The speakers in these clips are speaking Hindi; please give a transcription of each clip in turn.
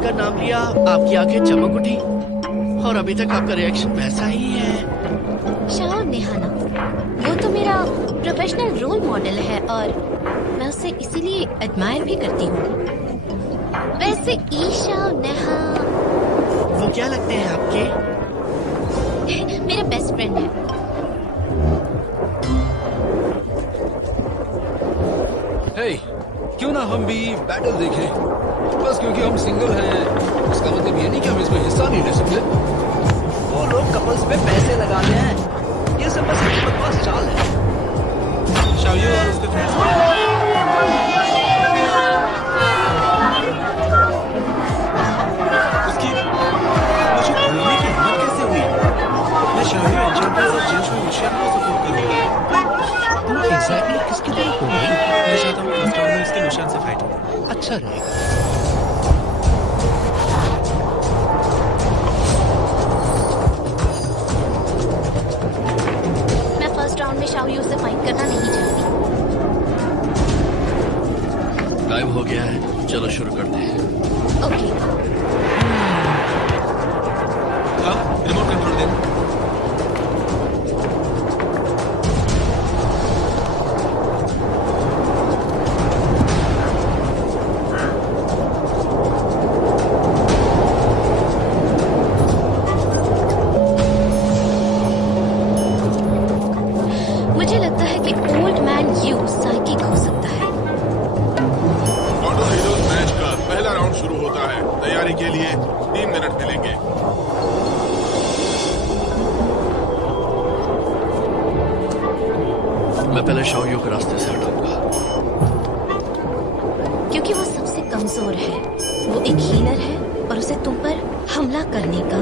का नाम लिया, आपकी आंखें चमक उठी और अभी तक आपका रिएक्शन वैसा ही है। शाओ नेहाना, वो तो मेरा प्रोफेशनल रोल मॉडल है और मैं उसे इसीलिए एडमायर भी करती हूँ। वैसे ईशा नेहा वो क्या लगते हैं आपके? मेरा बेस्ट फ्रेंड है। हे, क्यों ना हम भी बैटल देखें? बस क्योंकि हम सिंगल हैं, इसका मतलब ये नहीं कि हम इसमें हिस्सा नहीं ले सकते। वो लोग कपल्स पे पैसे लगाते हैं, ये सब बस एक बकवास चाल है। शाओयू और उसके फ्रेंड्स उसकी मुझे बोलने की हिम्मत कैसे हुई? मैं शाओयू एन्चेंट्रेस और जिनशू युशियान को सपोर्ट करूंगा। तुम एग्जैक्टली किसकी तरफ हो गई? मैं चाहता हूँ फर्स्ट राउंड में उसके निशान से फाइट हो। अच्छा रहेगा। मैं फर्स्ट राउंड में शाओयू से फाइट करना नहीं चाहती। टाइम हो गया है, चलो शुरू करते हैं। ओके। हाँ, रिमोट कंट्रोल दे। मुझे लगता है कि ओल्ड मैन यू साइकिक हो सकता है। दोनों हीरोज मैच का पहला राउंड शुरू होता है। तैयारी के लिए 3 मिनट मिलेंगे। मैं पहले शाओयू के रास्ते से हटाऊंगा। क्योंकि वो सबसे कमजोर है, वो एक हीलर है और उसे तुम पर हमला करने का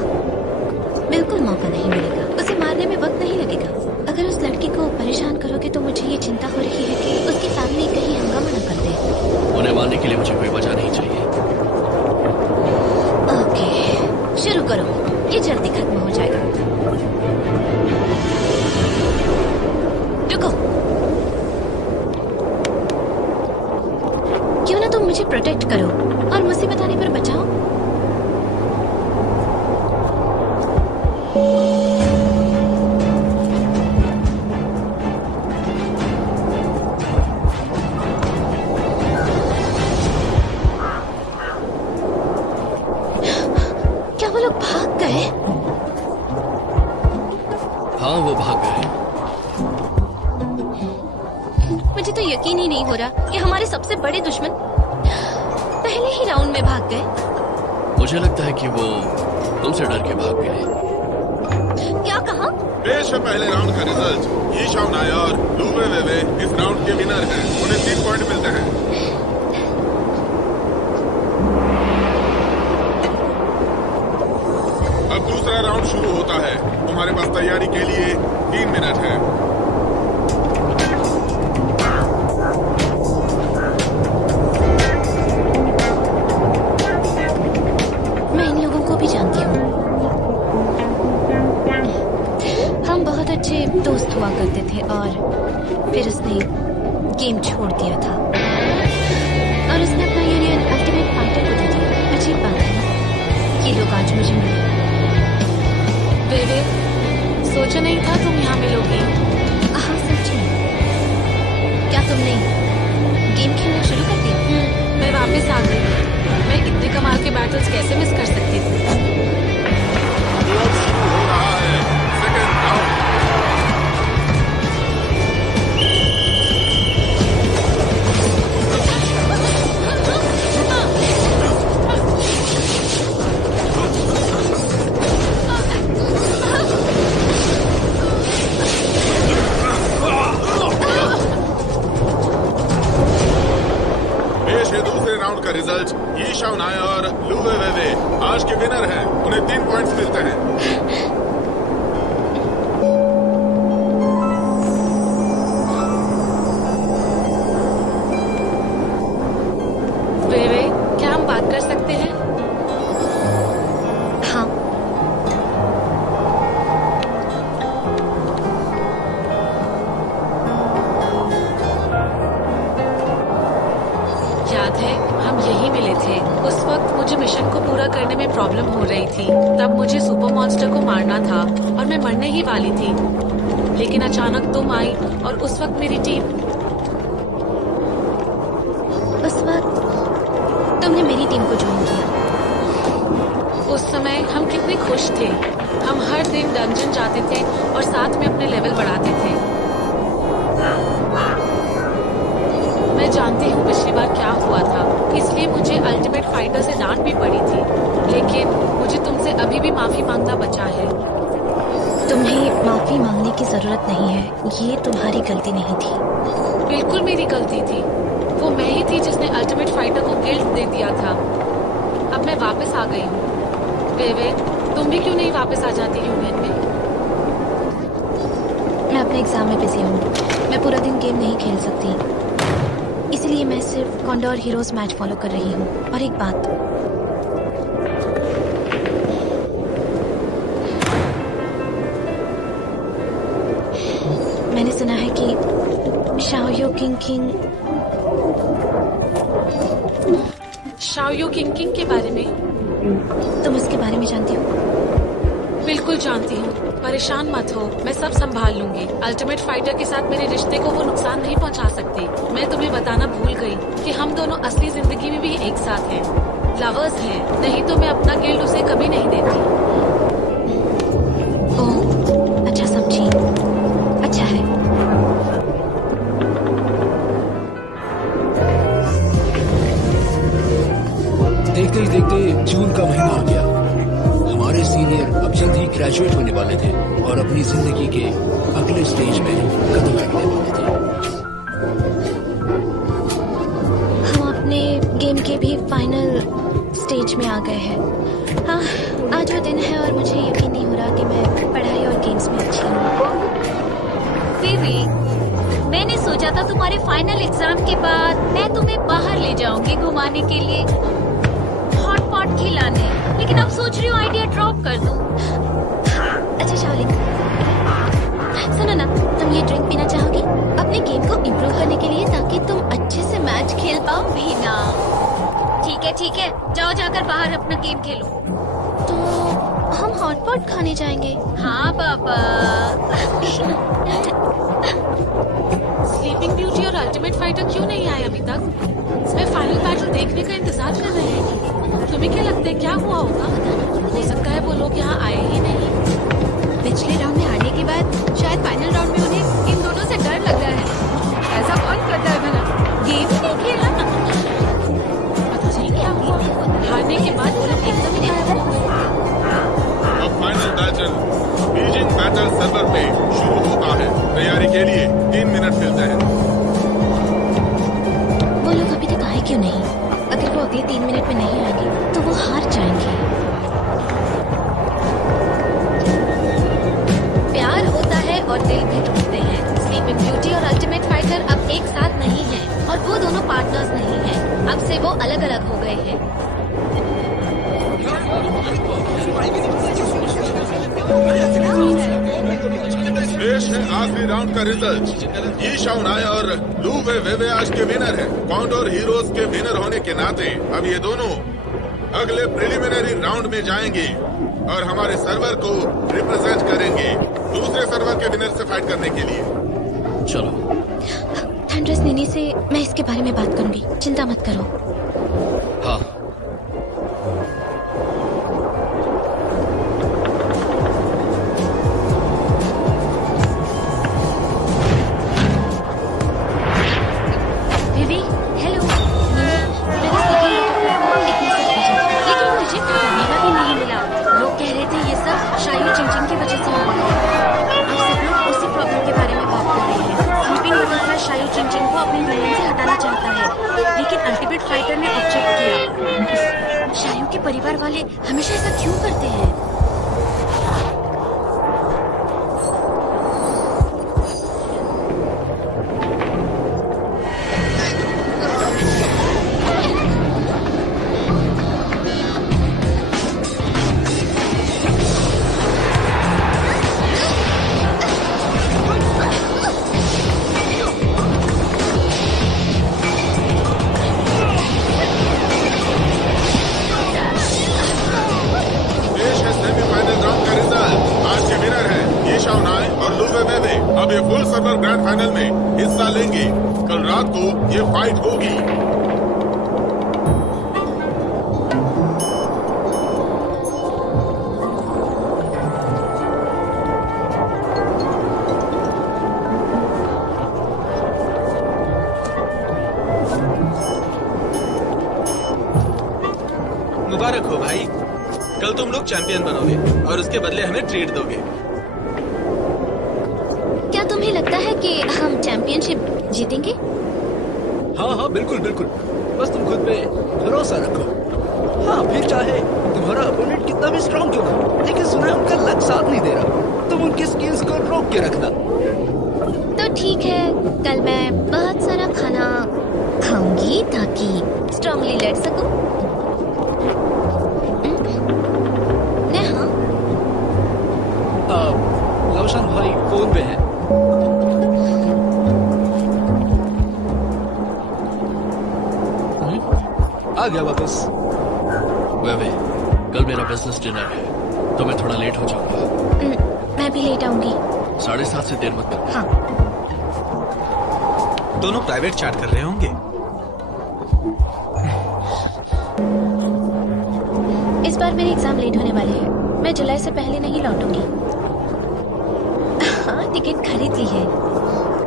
बिल्कुल मौका नहीं मिलेगा। उसे मारने में वक्त नहीं लगेगा। अगर उस लड़की को परेशान करोगे तो मुझे ये चिंता हो रही है कि उसकी फैमिली कहीं हंगामा न कर दे। उन्हें मारने के लिए मुझे कोई वजह नहीं चाहिए। ओके, शुरू करो, ये जल्दी खत्म हो जाएगा। रुको, क्यों ना तुम मुझे प्रोटेक्ट करो और मुसीबत आने पर बचाओ। क्या वो लोग भाग गए? हाँ, वो भाग गए। मुझे तो यकीन ही नहीं हो रहा कि हमारे सबसे बड़े दुश्मन पहले ही राउंड में भाग गए। मुझे लगता है कि वो तुमसे डर के भाग गए। क्या कहा? पेश है पहले राउंड का रिजल्ट। ये शाओ नाया और लू वेवे इस राउंड के विनर हैं। उन्हें 3 पॉइंट मिलते हैं। अब दूसरा राउंड शुरू होता है। तुम्हारे पास तैयारी के लिए 3 मिनट है। मैं इन लोगों को भी जानती हूँ। हम बहुत अच्छे दोस्त हुआ करते थे और फिर उसने गेम छोड़ दिया था और उसने अपना यूनियन अल्टीमेट फाइटर को दे दिया। अजीब बात है ना, ये लोग आज मुझे मिले। बेबे, सोचा नहीं था तुम यहाँ मिलोगी। हाँ सच में। क्या तुमने गेम खेलना शुरू कर दिया? मैं वापस आ गई। मैं इतने कमाल के बैटल्स कैसे मिस कर सकती थी? अब शुरू हो रहा है सेकंड राउंड। पेश है दूसरे राउंड का रिजल्ट। ये शाओ नाया और लू वेवे आज के विनर हैं। उन्हें 3 पॉइंट्स मिलते हैं। बेबे, क्या हम बात कर सकते हैं? हाँ। याद है हम यहीं मिले थे। उस वक्त मुझे मिशन को पूरा करने में प्रॉब्लम हो रही थी। तब मुझे सुपर मॉन्स्टर को मारना था और मैं मरने ही वाली थी, लेकिन अचानक तुम आई और उस वक्त मेरी टीम। उस वक्त तुमने मेरी टीम को ज्वाइन किया। उस समय हम कितने खुश थे। हम हर दिन डंजन जाते थे और साथ में अपने लेवल बढ़ाते थे। मैं जानती हूँ पिछली बार क्या हुआ था, इसलिए मुझे अल्टीमेट फाइटर से डांट भी पड़ी थी, लेकिन मुझे तुमसे अभी भी माफी मांगना बचा है। तुम्हें माफी मांगने की जरूरत नहीं है, ये तुम्हारी गलती नहीं थी। बिल्कुल मेरी गलती थी। वो मैं ही थी जिसने अल्टीमेट फाइटर को गिल्ट दे दिया था। अब मैं वापस आ गई हूँ। वेवे, तुम भी क्यों नहीं वापस आ जाती यूनियन में? मैं अपने एग्जाम में बिजी हूँ। मैं पूरा दिन गेम नहीं खेल सकती, इसलिए मैं सिर्फ कॉन्डोर हीरोज मैच फॉलो कर रही हूँ। और एक बात, मैंने सुना है कि शाओयो किंग शाओयो किंग के बारे में? तुम इसके बारे में जानती हो? बिल्कुल जानती हूँ। परेशान मत हो, मैं सब संभाल लूंगी। अल्टीमेट फाइटर के साथ मेरे रिश्ते को वो नुकसान नहीं पहुँचा सकती। मैं तुम्हें बताना भूल गई कि हम दोनों असली जिंदगी में भी एक साथ हैं, लवर्स हैं। नहीं तो मैं अपना गिल्ड उसे कभी नहीं देती। ओह, अच्छा समझी। अच्छा है। देखते ही देखते जून का महीना आ गया। हमारे सीनियर अब जल्द ही ग्रेजुएट होने वाले थे और अपनी जिंदगी के अगले स्टेज में कदम रखने वाले थे। हम अपने गेम के भी फाइनल स्टेज में आ गए हैं। हाँ, आज वो दिन है और मुझे यकीन नहीं हो रहा कि मैं पढ़ाई और गेम्स में अच्छी हूँ। बेबी, मैंने सोचा था तुम्हारे फाइनल एग्जाम के बाद मैं तुम्हें बाहर ले जाऊंगी घुमाने के लिए, हॉट पॉट खिलाने, लेकिन अब सोच रही हूँ आइडिया ड्रॉप कर दूं। अच्छा शाओलिन, सुनो ना, तुम ये ड्रिंक पीना चाहोगी अपने गेम को इम्प्रूव करने के लिए, ताकि तुम अच्छे से मैच खेल पाओ भी ना? ठीक है, जाओ जाकर बाहर अपना गेम खेलो। तो हम हॉट पॉट खाने जाएंगे। हाँ बाबा। स्लीपिंग ब्यूटी और अल्टीमेट फाइटर क्यों नहीं आए अभी तक? मैं फाइनल बैटल देखने का इंतजार कर रही हूँ। तुम्हें क्या लगता है क्या हुआ होगा? हो सकता है वो लोग यहाँ आए ही नहीं। पिछले राउंड में हारने के बाद शायद फाइनल राउंड में उन्हें इन दोनों से डर लग रहा है। ऐसा कौन करता है भला? गेम ही नहीं खेला। पता नहीं क्या हुआ। हारने के बाद वो लोग एकदम ही गायब हो गए। अब final battle Beijing battle server पे शुरू होता है। तैयारी के लिए 3 मिनट मिलते हैं। वो लोग अभी तक आए क्यों नहीं? अगर वो अगले 3 मिनट में नहीं आएंगे तो वो हार जाएंगे। प्यार होता है और दिल भी टूटते हैं। स्लीपिंग ब्यूटी और अल्टीमेट फाइटर अब एक साथ नहीं हैं और वो दोनों पार्टनर्स नहीं हैं। अब से वो अलग अलग हो गए हैं। पेश है आखिरी राउंड का रिजल्ट। ये शाओनाय और लू वेवे आज के विनर हैं। कॉन्डोर हीरोज के विनर होने के नाते अब ये दोनों अगले प्रिलिमिनरी राउंड में जाएंगे और हमारे सर्वर को रिप्रेजेंट करेंगे दूसरे सर्वर के विनर से फाइट करने के लिए। चलो। थंडरस निनी से मैं इसके बारे में बात करूंगी, चिंता मत करो। हाँ, परिवार वाले हमेशा ऐसा क्यों करते हैं? रात को ये फाइट होगी। मुबारक हो भाई, कल तुम लोग चैंपियन बनोगे और उसके बदले हमें ट्रीट दोगे। क्या तुम्हें लगता है कि हम चैंपियनशिप जीतेंगे? हाँ हाँ बिल्कुल बिल्कुल, बस तुम खुद पे भरोसा रखो। हाँ, फिर चाहे तुम्हारा अपोनेंट कितना भी स्ट्रांग क्यों ना, लेकिन सुना है उनका लक साथ नहीं दे रहा, तुम उनकी स्किल्स को रोक के रखना। तो ठीक है, कल मैं बहुत सारा खाना खाऊंगी ताकि स्ट्रांगली लड़ सकूं। लवशान भाई फोन पे है। आ गया वापस। वे कल मेरा बिजनेस डिनर है तो मैं थोड़ा लेट हो जाऊंगा। मैं भी लेट आऊंगी। 7:30 से देर मत करना। हाँ। दोनों प्राइवेट चैट कर रहे होंगे। इस बार मेरे एग्जाम लेट होने वाले हैं, मैं जुलाई से पहले नहीं लौटूंगी। हाँ, टिकट खरीद ली है,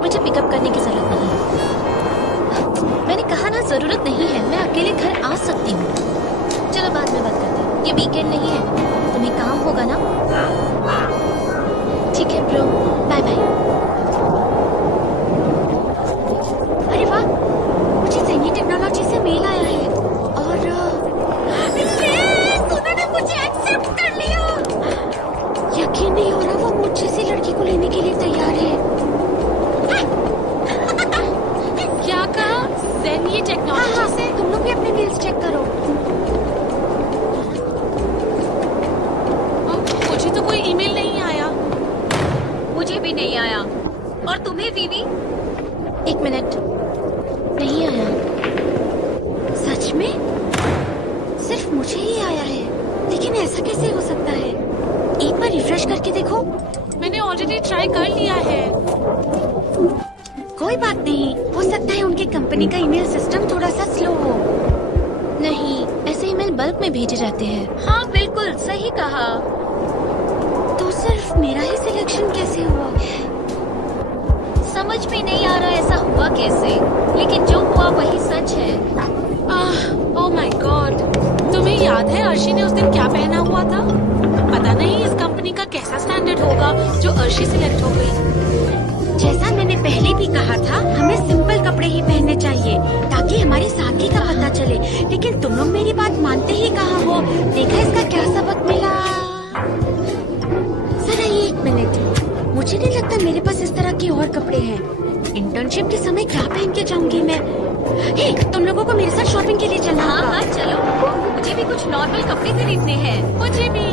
मुझे पिकअप करने की जरूरत नहीं है। मैंने कहा ना, जरूरत नहीं है, मैं अकेले घर आ सकती हूँ। चलो बाद में बात करते हैं, ये वीकेंड नहीं है, तुम्हें काम होगा ना। ठीक है ब्रो, बाय बाय। अरे वाह, मुझे सैनी टेक्नोलॉजी से मेल आया है और उन्होंने मुझे एक्सेप्ट कर लिया। यकीन नहीं हो रहा, वो मुझ जैसी लड़की को लेने के लिए तैयार है। क्या कहा? ज़ेनी टेक्नोलॉजी से? तुम लोग भी अपने मेल्स चेक करो। मुझे तो कोई ईमेल नहीं आया। मुझे भी नहीं आया। और तुम्हें वीवी? 1 मिनट, नहीं आया। सच में? सिर्फ मुझे ही आया है, लेकिन ऐसा कैसे हो सकता है? एक बार रिफ्रेश करके देखो। मैंने ऑलरेडी ट्राई कर लिया है। कोई बात नहीं, हो सकता है उनकी कंपनी का ईमेल सिस्टम थोड़ा सा स्लो हो। नहीं, ऐसे ईमेल बल्क में भेजे जाते हैं। हाँ बिल्कुल सही कहा। तो सिर्फ मेरा ही सिलेक्शन कैसे हुआ? समझ में नहीं आ रहा ऐसा हुआ कैसे, लेकिन जो हुआ वही सच है। ओह माय गॉड, तुम्हें याद है अर्शी ने उस दिन क्या पहना हुआ था? पता नहीं इस कंपनी का कैसा स्टैंडर्ड होगा जो अर्शी सिलेक्ट हो गई। जैसा मैंने पहले भी कहा था, हमें सिंपल कपड़े ही पहनने चाहिए ताकि हमारी सादगी का पता चले, लेकिन तुम लोग मेरी बात मानते ही कहाँ हो। देखा इसका क्या सबक मिला? जरा 1 मिनट, मुझे नहीं लगता मेरे पास इस तरह के और कपड़े हैं। इंटर्नशिप के समय क्या पहन के जाऊंगी मैं? हे, तुम लोगों को मेरे साथ शॉपिंग के लिए चलना हाँ होगा। हाँ चलो, मुझे भी कुछ नॉर्मल कपड़े खरीदने हैं। मुझे भी।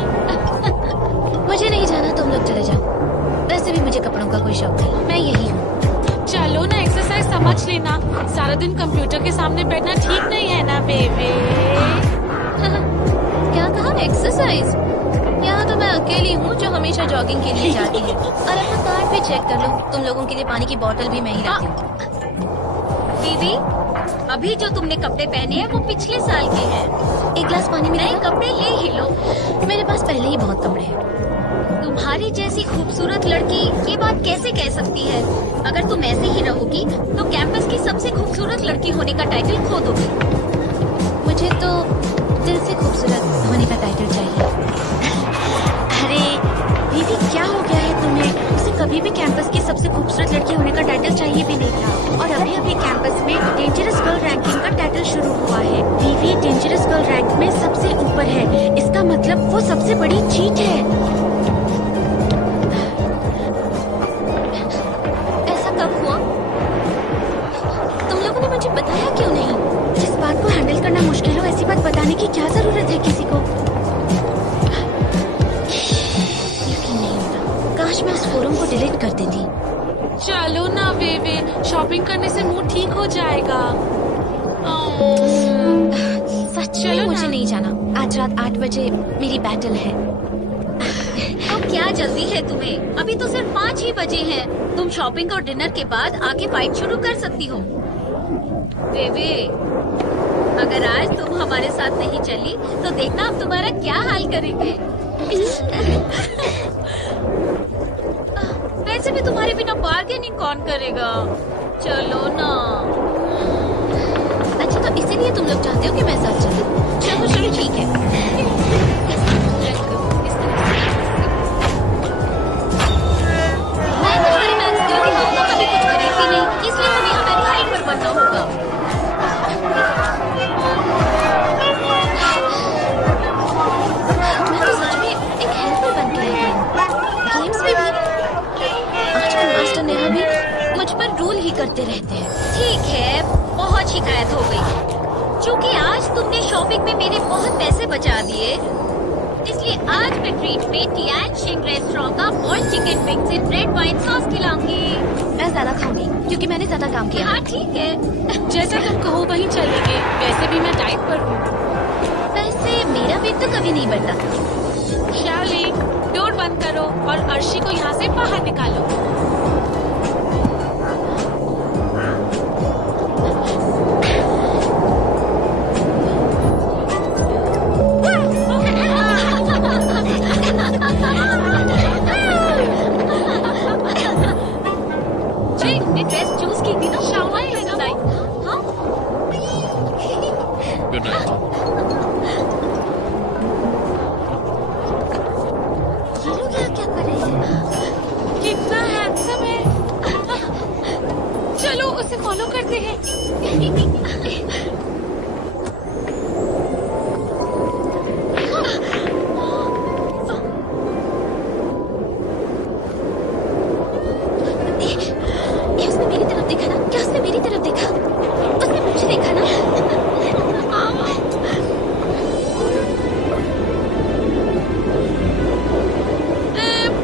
मुझे नहीं जाना, तुम लोग चले जाओ। वैसे भी मुझे कपड़ों का कोई शौक नहीं, मैं यही हूँ। चलो ना, एक्सरसाइज समझ लेना। सारा दिन कंप्यूटर के सामने बैठना ठीक नहीं है ना बेबी। क्या कहा? एक्सरसाइज? यहाँ तो मैं अकेली हूँ जो हमेशा जॉगिंग के लिए जाती है। और अपना कार्ड भी चेक कर लो, तुम लोगों के लिए पानी की बोतल भी मैं ही रखती हूँ। दीदी, अभी जो तुमने कपड़े पहने हैं वो पिछले साल के हैं। 1 गिलास पानी में नए कपड़े ले ही लो। मेरे पास पहले ही बहुत कपड़े हैं। तुम्हारी जैसी खूबसूरत लड़की ये बात कैसे कह सकती है? अगर तुम ऐसे ही रहोगी तो कैंपस की सबसे खूबसूरत लड़की होने का टाइटल खो दोगी। मुझे तो दिल से खूबसूरत होने का टाइटल चाहिए। अरे दीदी, क्या हो गया है तुम्हें? उसे कभी भी कैंपस की सबसे खूबसूरत लड़की होने का टाइटल चाहिए भी नहीं था। और अभी अभी कैंपस में डेंजरस गर्ल रैंकिंग का टाइटल शुरू हुआ है। वीवी डेंजरस गर्ल रैंक में सबसे ऊपर है, इसका मतलब वो सबसे बड़ी चीट है। ऐसा कब हुआ? तुम लोगों ने मुझे बताया क्यों नहीं? जिस बात को हैंडल करना मुश्किल हो, ऐसी बात बताने की क्या जरूरत है किसी को? यकीन नहीं होता, काश मैं उस फोरम को डिलीट कर देती। चलो ना बेबी, शॉपिंग करने से मूड ठीक हो जाएगा। सच चलो में ना। मुझे नहीं जाना। आज रात 8 बजे मेरी बैटल है। तो क्या जल्दी है तुम्हें? अभी तो सिर्फ 5 ही बजे हैं। तुम शॉपिंग और डिनर के बाद आके फाइट शुरू कर सकती हो। बेबी, अगर आज तुम हमारे साथ नहीं चली तो देखना हम तुम्हारा क्या हाल करेंगे। वैसे भी तुम्हारे बिना बार्गेनिंग कौन करेगा? चलो ना। अच्छा, तो इसीलिए तुम लोग चाहते हो कि मैं साथ चलूं? चलो चलो ठीक है। मैं तुम्हारी मैथ्स क्योंकि हम तो कभी कुछ करे भी नहीं, इसलिए तुम्हें हमारी हाइट पर बनना होगा। मैं तो सच में एक हेल्पर बन के आई हूँ। गेम्स में भी आजकल मास्टर नेहा भी मुझ पर रूल ही करते रहते हैं। ठीक है, बहुत शिकायत हो गई। क्योंकि आज तुमने शॉपिंग में मेरे बहुत पैसे बचा दिए, इसलिए आज मैं ट्रीट में टियान शिंग रेस्टोरेंट का boiled chicken wings in red wine sauce खिलाऊंगी। मैं ज्यादा खाऊंगी क्योंकि मैंने ज्यादा काम किया। हाँ ठीक है। जैसा तुम कहो वहीं चलेंगे। वैसे भी मैं डाइट पर हूँ। वैसे मेरा वेट तो कभी नहीं बढ़ता। शार्ली, डोर बंद करो और अर्शी को यहाँ से बाहर निकालो। जी, तुमने ड्रेस चूज की थी ना? शाउना है ना? हाँ? Good night. ये लोग यहाँ क्या कर रहे हैं? कितना हैंडसम है। चलो उसे फॉलो करते हैं। ये उसने मेरी तरफ देखा ना? क्या उसने मेरी तरफ देखा? उसने मुझे देखा ना?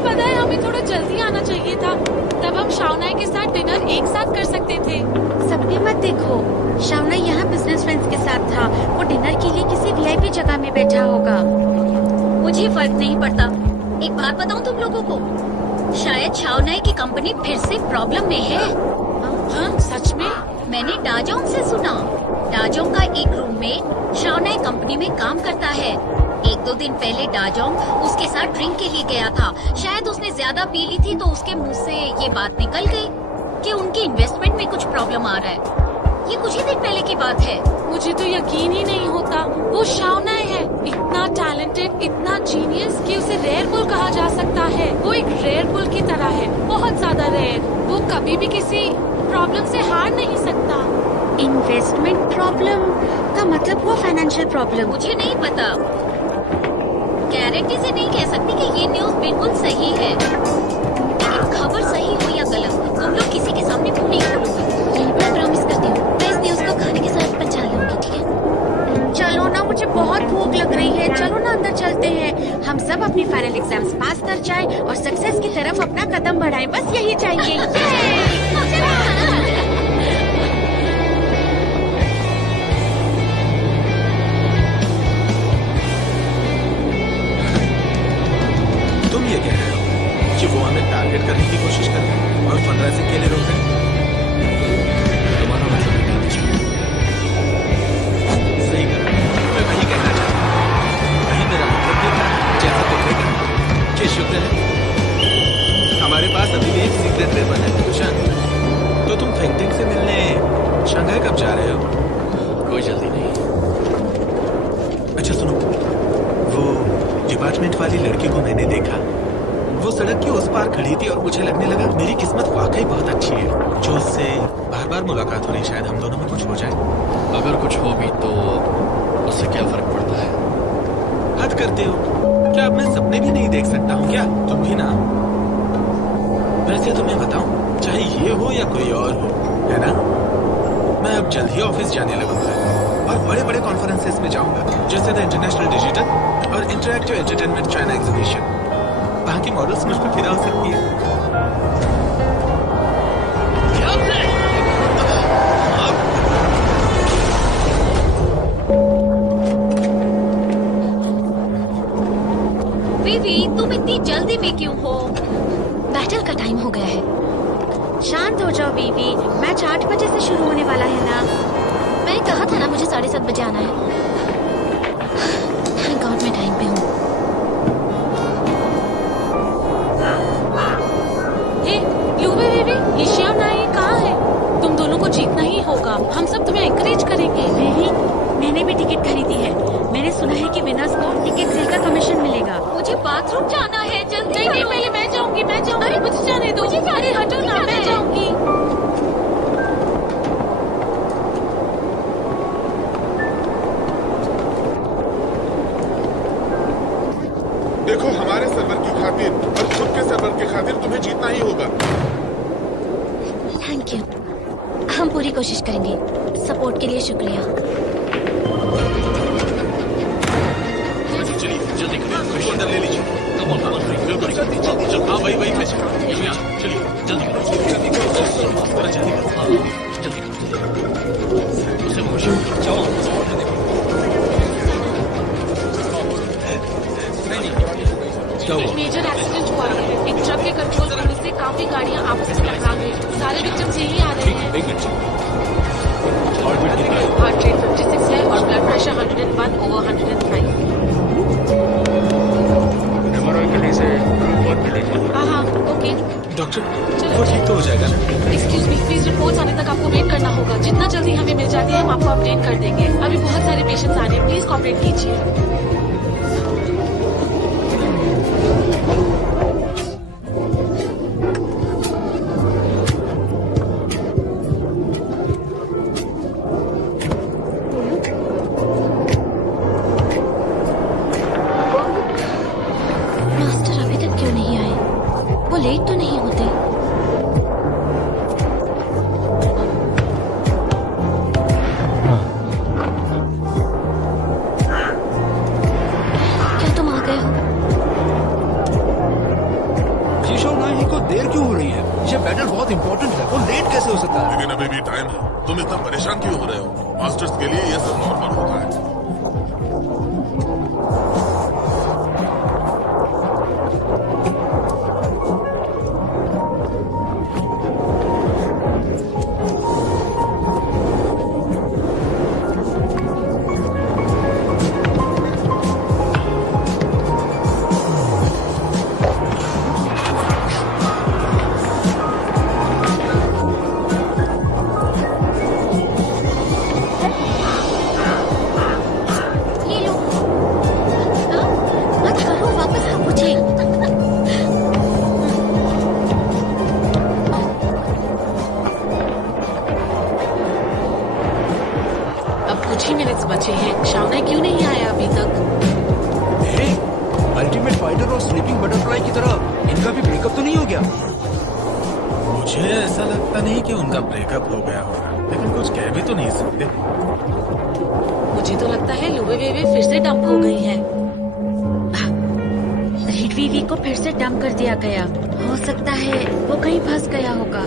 पता है हमें थोड़ा जल्दी आना चाहिए था, तब हम शाउनाई के साथ डिनर एक साथ कर सकते थे। सपने मत देखो, शावना यहाँ बिजनेस फ्रेंड्स के साथ था। वो डिनर के लिए किसी वीआईपी जगह में बैठा होगा। मुझे फर्क नहीं पड़ता। एक बात बताऊं तुम लोगों को, शायद शाओनाई की कंपनी फिर से प्रॉब्लम में है। हाँ सच में? मैंने डाजोंग से सुना। डाजोंग का एक रूम में शाओनाई कंपनी में काम करता है। एक दो दिन पहले डाजोंग उसके साथ ड्रिंक के लिए गया था। शायद उसने ज्यादा पी ली थी तो उसके मुंह से ये बात निकल गई कि उनके इन्वेस्टमेंट में कुछ प्रॉब्लम आ रहा है। ये कुछ ही दिन पहले की बात है। मुझे तो यकीन ही नहीं होता। वो शाओनाई है, इतना टैलेंटेड, इतना जीनियस कि उसे रेयर बुल कहा जा सकता है। वो एक रेयर बुल की तरह है, बहुत ज्यादा रेयर। वो कभी भी किसी प्रॉब्लम से हार नहीं सकता। इन्वेस्टमेंट प्रॉब्लम का मतलब वो फाइनेंशियल प्रॉब्लम। मुझे नहीं पता, गारंटी से नहीं कह सकती कि ये न्यूज बिल्कुल सही है, लेकिन खबर सही हो या गलत तुम लोग किसी के सामने मुंह नहीं खोलोगे। मैं प्रॉमिस करती हूँ, मैं इस न्यूज को खाने के साथ पचा लूंगी, ठीक है? चलो ना, मुझे बहुत भूख लग रही है। चलो ना अंदर चलते हैं। हम सब अपनी फाइनल एग्जाम्स पास कर जाएं और सक्सेस की तरफ अपना कदम बढ़ाएं। बस यही चाहिए। तुम ये कह रहे हो कि वो हमें टारगेट करने की कोशिश कर रहे हैं और फंडराइजिंग के लिए रोक रहे हैं? तुम्हारा मतलब है क्या? सही कहा, मैं वही कहना चाहता हूँ। वही मेरा मतलब भी था, जैसा तुमने कहा कि शुक्र है हमारे पास अभी भी एक सीक्रेट वेपन है। दुशान, तो तुम थिंक से मिलने शंघाई कब जा रहे हो? कोई जल्दी नहीं। अच्छा सुनो, वो डिपार्टमेंट वाली लड़की को मैंने देखा। वो सड़क के उस पार खड़ी थी और मुझे लगने लगा मेरी किस्मत वाकई बहुत अच्छी है जो उससे बार बार मुलाकात हो रही। शायद हम दोनों में कुछ हो जाए। अगर कुछ हो भी तो उससे क्या फर्क पड़ता है? हद करते हो क्या? अब मैं सपने भी नहीं देख सकता हूँ क्या? तुम भी ना। वैसे तुम्हें बताऊं, चाहे ये हो या कोई और हो, है ना, मैं अब जल्द ही ऑफिस जाने लगूंगा और बड़े बड़े कॉन्फ्रेंसेस में जाऊंगा, जैसे द इंटरनेशनल डिजिटल और इंटरैक्टिव एंटरटेनमेंट चाइना एग्जीबिशन। वहाँ की मॉडल्स मुझ पर फिदा हो सकती है। बीवी, तुम इतनी जल्दी में क्यों हो? बैटल का टाइम हो गया है। शांत हो जाओ बीवी, मैच 8 बजे से शुरू होने वाला है ना। मैंने कहा था ना मुझे 7:30 बजे आना है। Thank God मैं टाइम पे हूँ। हे लूबे बेबी, ये श्याम ना ये कहाँ है? तुम दोनों को जीतना ही होगा। हम सब तुम्हें एनकरेज करेंगे। नहीं, मैंने भी टिकट खरीदी है। मैंने सुना है कि विनर्स को टिकट सेल का कमीशन मिलेगा। मुझे बाथरूम जाना है, जल्दी नहीं, पहले मैं जाऊंगी। अरे मुझे जाने दो। अरे हटो ना, मैं जाऊंगी। देखो, हमारे सर्वर की खातिर और खुद के सर्वर की खातिर तुम्हें जीतना ही होगा। थैंक यू, हम पूरी कोशिश करेंगे। सपोर्ट के लिए शुक्रिया। चलिए जल्दी करिए, कुछ अंदर ले लीजिए। बिल्कुल जल्दी जल्दी। हाँ वही चलिए जल्दी उसे खुश मेजर एक्सीडेंट हुआ है। एक ट्रक के कंट्रोल करने से काफी गाड़ियां आपस में टकरा गई। सारे विक्टिम्स यही आ रहे हैं। हार्ट रेट 56 है और ब्लड प्रेशर 101/105। हाँ ओके डॉक्टर, वो ठीक तो हो जाएगा ना? एक्सक्यूज मी, प्लीज रिपोर्ट्स आने तक आपको वेट करना होगा। जितना जल्दी हमें मिल जाती है हम आपको अपडेट कर देंगे। अभी बहुत सारे पेशेंट्स आ रहे हैं, प्लीज कोऑपरेट कीजिए। मास्टर अभी तक क्यों नहीं आए? वो लेट तो नहीं होते? क्या तुम आ गए हो? शीशो नाही को देर क्यों हो रही है? ये बैटल बहुत इंपॉर्टेंट है, वो लेट कैसे हो सकता है? लेकिन अभी भी टाइम है। तुम इतना परेशान क्यों हो रहे हो? मास्टर्स के लिए ये सब नॉर्मल होता है। ये लो। हाँ? मत करो, वापस आओ मुझे। अब कुछ ही मिनट्स बचे हैं। शावना क्यों नहीं आया अभी तक? अल्टीमेट फाइटर और स्लीपिंग बटरफ्लाई की तरह इनका भी ब्रेकअप तो नहीं हो गया? मुझे ऐसा लगता नहीं कि उनका ब्रेकअप हो गया होगा, लेकिन कुछ कह भी तो नहीं सकते। मुझे तो लगता है लुबे बेबी फिर से डंप हो गई है। वीवी को फिर से डंप कर दिया गया। हो सकता है वो कहीं फंस गया होगा।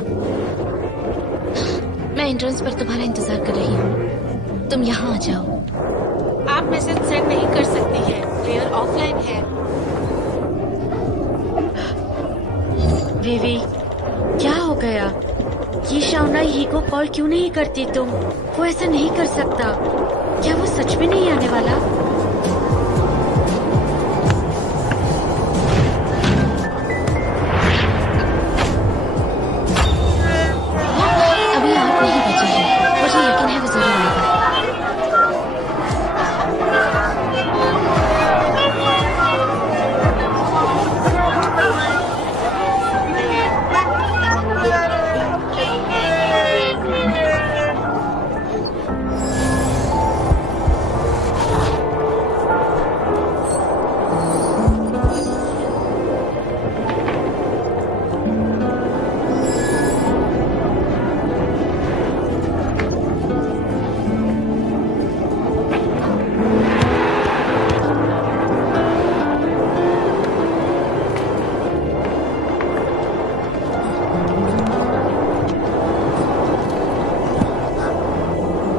मैं एंट्रेंस पर तुम्हारा इंतजार कर रही हूँ। तुम यहाँ आ जाओ। आप मैसेज सेंड नहीं कर सकती है, प्लेयर ऑफलाइन है। वीवी, क्या हो गया? ये शावना ही को कॉल क्यों नहीं करती तुम? वो ऐसा नहीं कर सकता। क्या वो सच में नहीं आने वाला? अभी आप नहीं बचे हैं। मुझे यकीन है वो जरूर आएगा।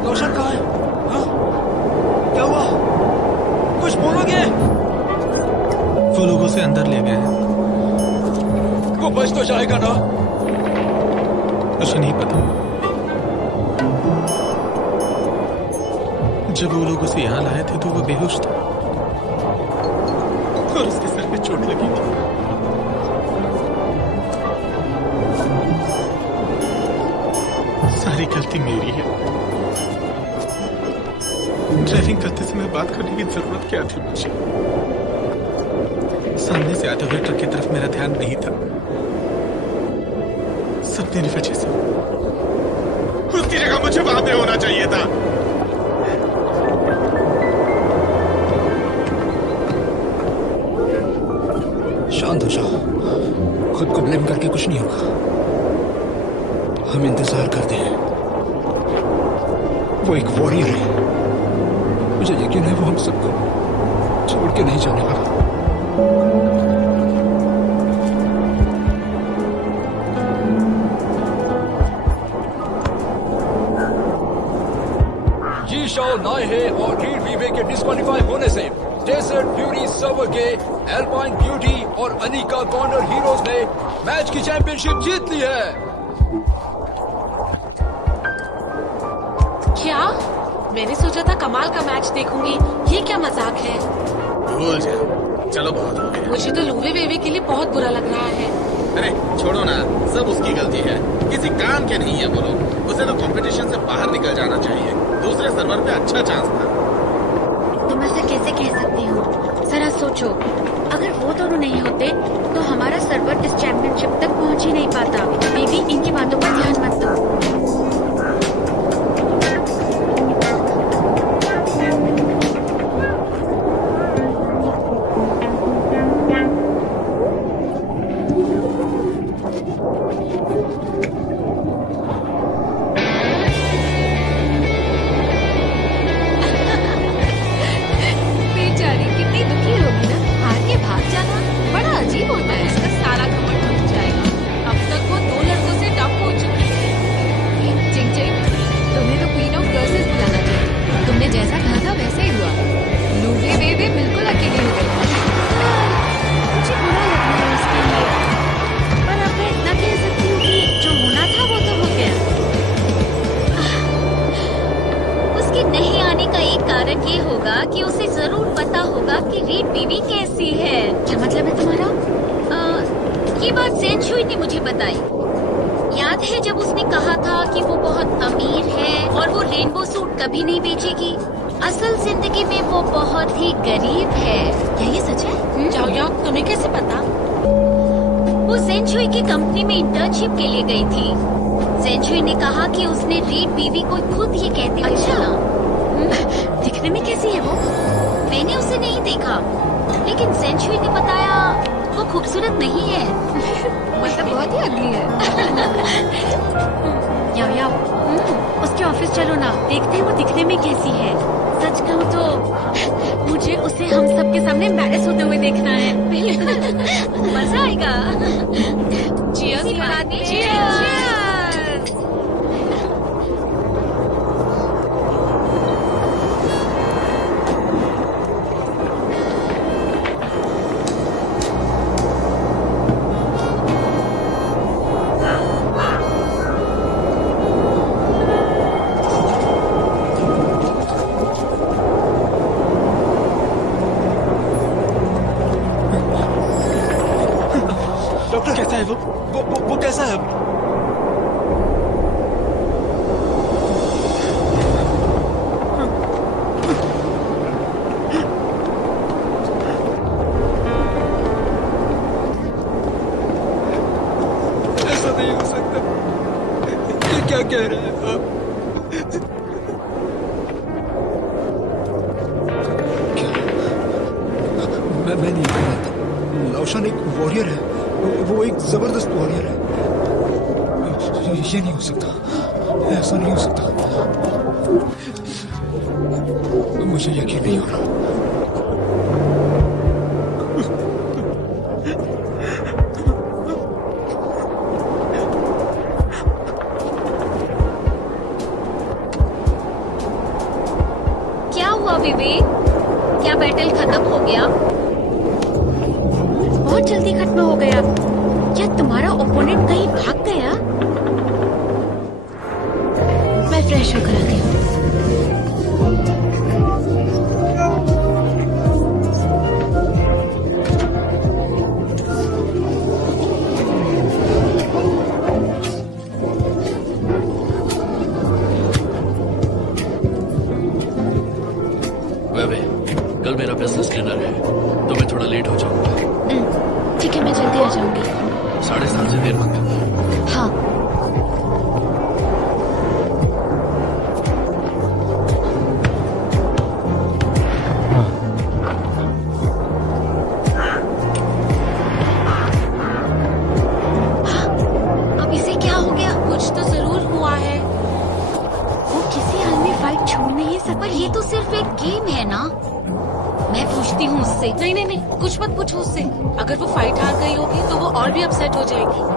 रोशन कहाँ है? हाँ? क्या हुआ? कुछ बोलोगे? वो लोग उसे अंदर ले गए हैं। वो बच तो जाएगा ना? कुछ नहीं पता। जब वो लोग उसे यहाँ लाए थे तो वो बेहोश था और उसके सर पे चोट लगी थी। सारी गलती मेरी है। ड्राइविंग करते समय बात करने की जरूरत क्या थी मुझे? सामने से आते हुए ट्रक की तरफ मेरा ध्यान नहीं था। सब मेरी वजह से। उसकी जगह मुझे वहां पे होना चाहिए था। शांत हो जाओ, खुद को ब्लेम करके कुछ नहीं होगा। हम इंतजार करते हैं। वो एक वॉरियर है, मुझे यकीन है वो हम सबको छोड़ के नहीं जाने वाला। जी शाओ नाइहे और रीड वीवे के डिस्क्वालीफाई होने से डेजर्ट फ्यूरी सर्वर के एल्पाइन ब्यूटी और अनिका कॉर्नर हीरोज ने मैच की चैंपियनशिप जीत ली है। क्या? मैंने सोचा था कमाल का मैच देखूंगी। ये क्या मजाक है? भूल जाओ, चलो बहुत हो गया। मुझे तो लूवे वेवे के लिए बहुत बुरा लग रहा है। अरे छोड़ो ना, सब उसकी गलती है। किसी काम के नहीं है वो लोग। उसे तो कंपटीशन से बाहर निकल जाना चाहिए। दूसरे सर्वर पे अच्छा चांस था। तुम ऐसा कैसे कह सकती हो? जरा सोचो, अगर वो दोनों नहीं होते तो हमारा सर्वर इस चैंपियनशिप तक पहुंच ही नहीं पाता। बेबी, इनकी बातों पर ध्यान मत दो। बेचारी कितनी दुखी होगी ना। हार के भाग जाना बड़ा अजीब होता है। इसका सारा घमंड टूट जाएगा। अब तक वो 2 लड़कों से डब हो चुकी है। चिंग चिंग, तुम्हें तो क्वीन ऑफ गर्ल्स बुलाना चाहिए। तुमने जैसा कहा था वैसे ही हुआ। लूवे वेवे बिल्कुल अकेली हो गई। मुझे बुरा लग रहा है उसके लिए, पर अब मैं इतना कह सकती हूँ कि जो होना था वो तो हो गया। उसके नहीं आने का एक कारण ये होगा कि उसे जरूर पता होगा कि रीड बीवी कैसी है। क्या मतलब है तुम्हारा? ये बात सेंचुई ने मुझे बताई। याद है जब उसने कहा था कि वो बहुत अमीर है और वो रेनबो सूट कभी नहीं बेचेगी? असल जिंदगी में वो बहुत ही गरीब है। क्या ये सच है? जाओ जाओ, तुम्हें कैसे पता? वो सेंचुई की कंपनी में इंटर्नशिप के लिए गई थी। सेंचुई ने कहा कि उसने रीड बीवी को खुद ये कहते हुए सुना। दिखने में कैसी है वो? मैंने उसे नहीं देखा, लेकिन सेंचुई ने बताया वो खूबसूरत नहीं है। मतलब बहुत ही अगली है। याओ याओ, उसके ऑफिस चलो ना, देखते हैं वो दिखने में कैसी है। सच कहूँ तो मुझे उसे हम सबके सामने एम्बैरेस होते हुए देखना है। मजा आएगा। Cheers, Cheers! Cheers! डॉक्टर कैसा है वो कैसा है? ऐसा नहीं हो सकता। ये क्या कह रहे हैं आप? मैं नहीं कह रहा था। लौशान एक वॉरियर है, वो एक जबरदस्त वॉरियर है। ये नहीं हो सकता, ऐसा नहीं हो सकता। मुझे यकीन नहीं हो रहा। क्या हुआ विवेक? क्या बैटल खत्म हो गया? बहुत जल्दी खत्म हो गया। क्या तुम्हारा ओपोनेंट कहीं भाग गया? मैं फ्रेश होकर आती हूँ। हो जाऊंगा। ठीक है, मैं जल्दी आ जाऊंगी। 7:30 से देर मत करना। हाँ। अब इसे क्या हो गया? कुछ तो जरूर हुआ है। वो किसी हाल में फाइट छोड़ नहीं सकती। पर ये तो सिर्फ एक गेम है ना। मैं पूछती हूँ उससे। नहीं नहीं नहीं, कुछ मत पूछो उससे। अगर वो फाइट हार गई होगी तो वो और भी अपसेट हो जाएगी।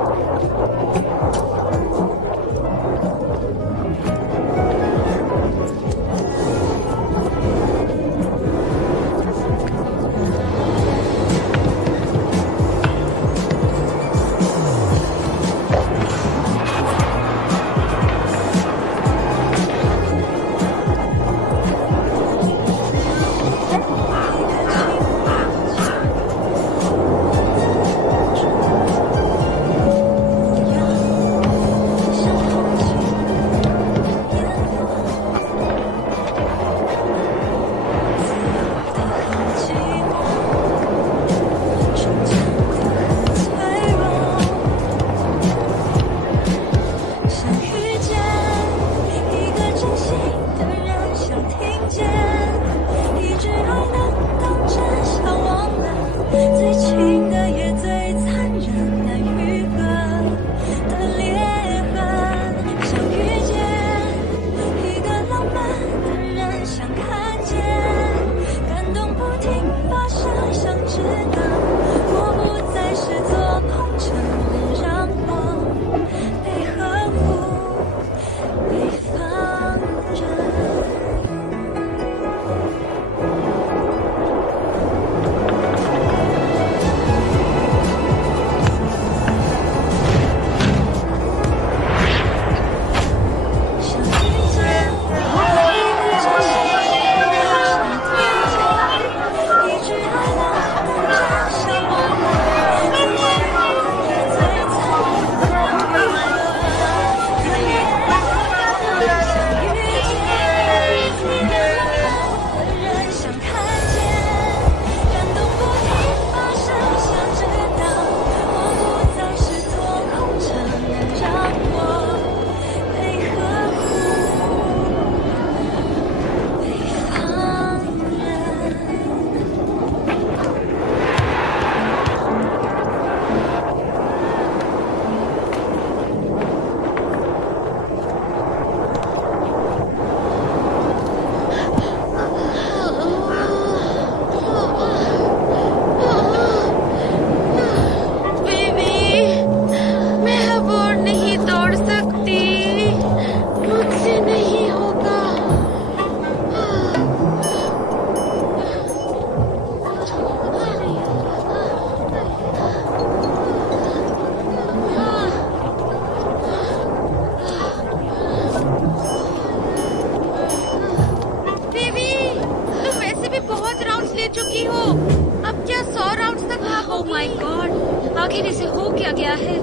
आखिर इसे हो क्या गया है?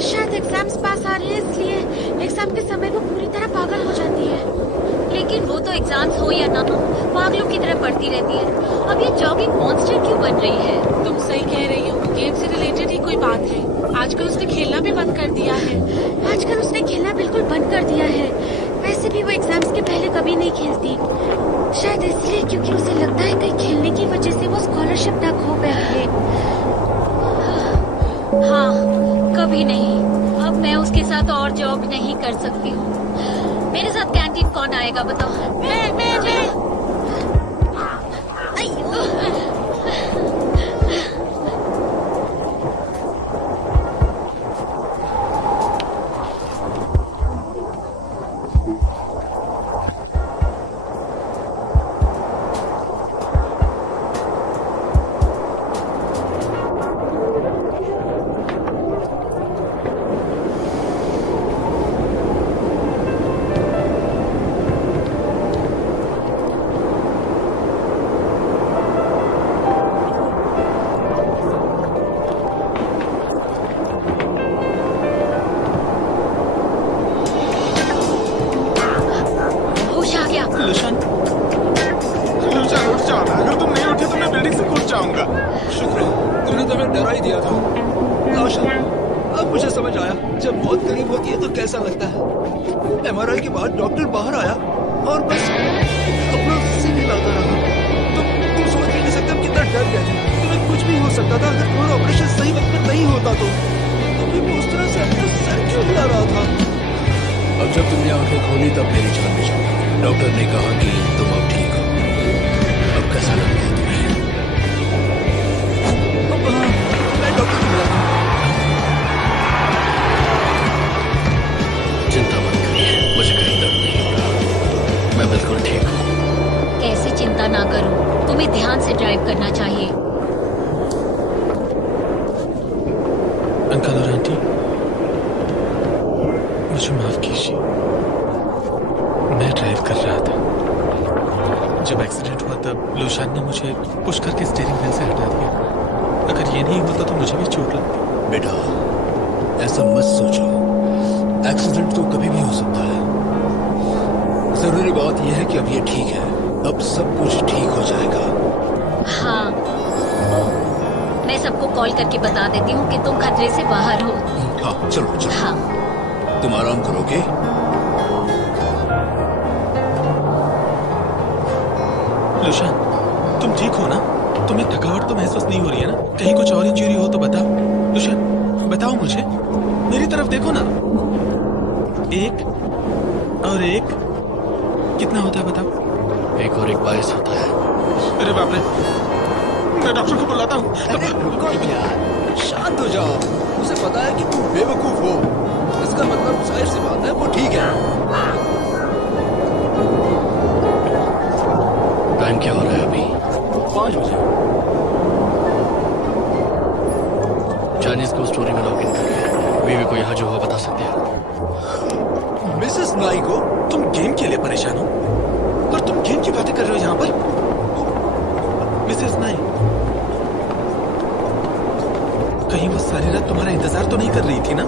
शायद एग्जाम्स पास आ रहे हैं, इसलिए एग्जाम के समय वो पूरी तरह पागल हो जाती है। लेकिन वो तो एग्जाम्स हो या ना हो पागलों की तरह पढ़ती रहती है। अब ये जॉगिंग मॉन्स्टर क्यों बन रही है? तुम सही कह रही हो, गेम से रिलेटेड ही कोई बात है। आजकल उसने खेलना भी बंद कर दिया है। आजकल उसने खेलना बिल्कुल बंद कर दिया है। वैसे भी वो एग्जाम्स के पहले कभी नहीं खेलती, शायद इसलिए क्योंकि उसे लगता है कहीं खेलने की वजह से वो स्कॉलरशिप ना खो बैठे। हाँ, कभी नहीं। अब मैं उसके साथ और जॉब नहीं कर सकती हूँ। मेरे साथ कैंटीन कौन आएगा बताओ? मैं। शुक्र है, तुमने तो हमें डरा ही दिया था। लाशा, अब मुझे समझ आया जब मौत करीब होती है तो कैसा लगता है। एमआरआई के बाद डॉक्टर बाहर आया और बस अपना सिर हिलाता रहा। तुम समझ नहीं सकते हम कितना डर गए थे। तुम्हें कुछ भी हो सकता था अगर तुम्हारा ऑपरेशन सही वक्त पर नहीं होता तो। तुम्हें उस तरह से अपना सर क्यों हिला रहा था? अब जब तुमने आंखें खोली तब मेरी जान में चली। डॉक्टर ने कहा कि तुम अब ठीक हो। अब कैसा लगता है तुम्हें? मैं डॉक्टर को बुलाता हूँ। चिंता मत करिए, मुझे कहीं दर्द नहीं हो रहा। मैं बिल्कुल ठीक हूँ। कैसे चिंता ना करूं, तुम्हें ध्यान से ड्राइव करना चाहिए। अंकल और आंटी, मुझे माफ कीजिए। मैं ड्राइव कर रहा था। जब एक्सीडेंट हुआ तब लुशान ने मुझे पुश करके स्टीयरिंग व्हील से हटा दिया। अगर ये नहीं होता तो मुझे भी चोट लगती। बेटा, ऐसा मत सोचो। एक्सीडेंट तो कभी भी हो सकता है। जरूरी बात यह है कि अब ये ठीक है। अब सब कुछ ठीक हो जाएगा। हाँ, मैं सबको कॉल करके बता देती हूँ कि तुम खतरे से बाहर हो। हाँ, चलो चलो। हाँ, तुम आराम करोगे? लुशान, तुम ठीक हो ना? तुम्हें थकावट तो महसूस नहीं हो रही है ना? कहीं कुछ और इंजरी हो तो बताओ। लुशान, बताओ मुझे। मेरी तरफ देखो ना। एक और एक कितना होता है बताओ? 1 और 1 22 होता है। अरे बाप रे, मैं डॉक्टर को बुलाता हूँ। अरे रुको यार, शांत हो जाओ। उसे पता है कि तुम बेवकूफ हो। इसका मतलब जाहिर सी बात है वो ठीक है। टाइम क्या हो रहा है अभी? 5 बजे। चाइनीज को स्टोरी में लॉग इन करके बीवी को यहाँ जो हुआ बता सकते हैं। मिसेस नाई को तुम गेम के लिए परेशान हो और तुम गेम की बातें कर रहे हो यहाँ पर? मिसेस नाई, कहीं वो सारी रात तुम्हारा इंतजार तो नहीं कर रही थी ना?